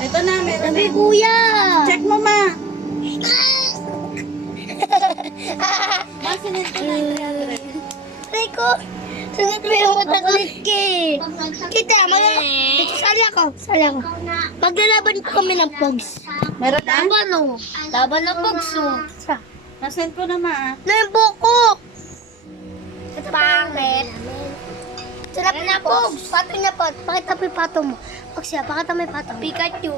Ito na, meron Sabi, na. kuya! Check mo, ma. Ma, sinit ko na. Aray ko! Sunod mo yung mataglit ka eh. Kita, sali ako. Maglalaban ko kami ng pogs. Meron na? Laban ng pogs Nasend ko na, ma. Na yung buko! Pangit. Sarap na pogs. Pato niya po. Pakita mo yung pato mo. Pagsiya, pakita mo yung pato mo. Pikachu.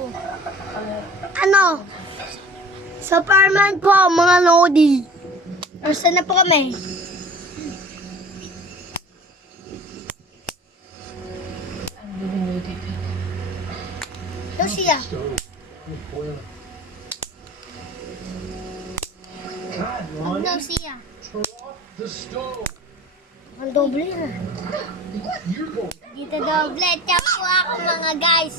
Ano? Superman po, mga Lodi. Saan na po kami? Lucia. Lucia. Ang doble na. Dito doble. Tiyak po ako mga guys.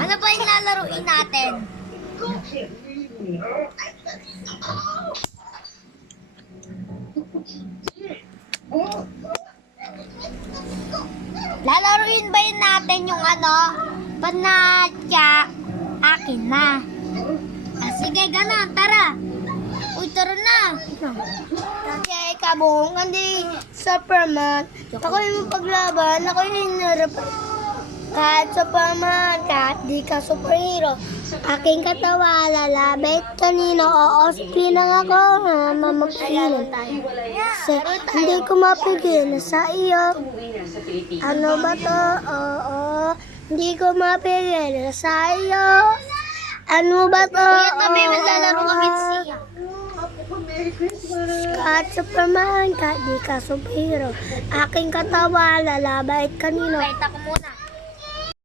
Ano pa yung lalaruin natin? Lalaruin ba yun natin yung ano? Panatya. Akin na. Sige, ganon. Tara. Uy, tara na. Kaya kabong, hindi Superman. Ako yung paglaban, ako yung hinarap. Kahit Superman, kahit di ka superhero. Aking katawa, lalabit kanino, oospi lang ako, mamagpilan. Hindi ko mapigil sa iyo. Ano ba to? Oo, hindi ko mapigil sa iyo. Ano ba to? Kuya, tabi, maglalaro kami siya. Kahit Superman, kahit di ka superhero. Aking katawa, lalabait kanino. Bait ako muna.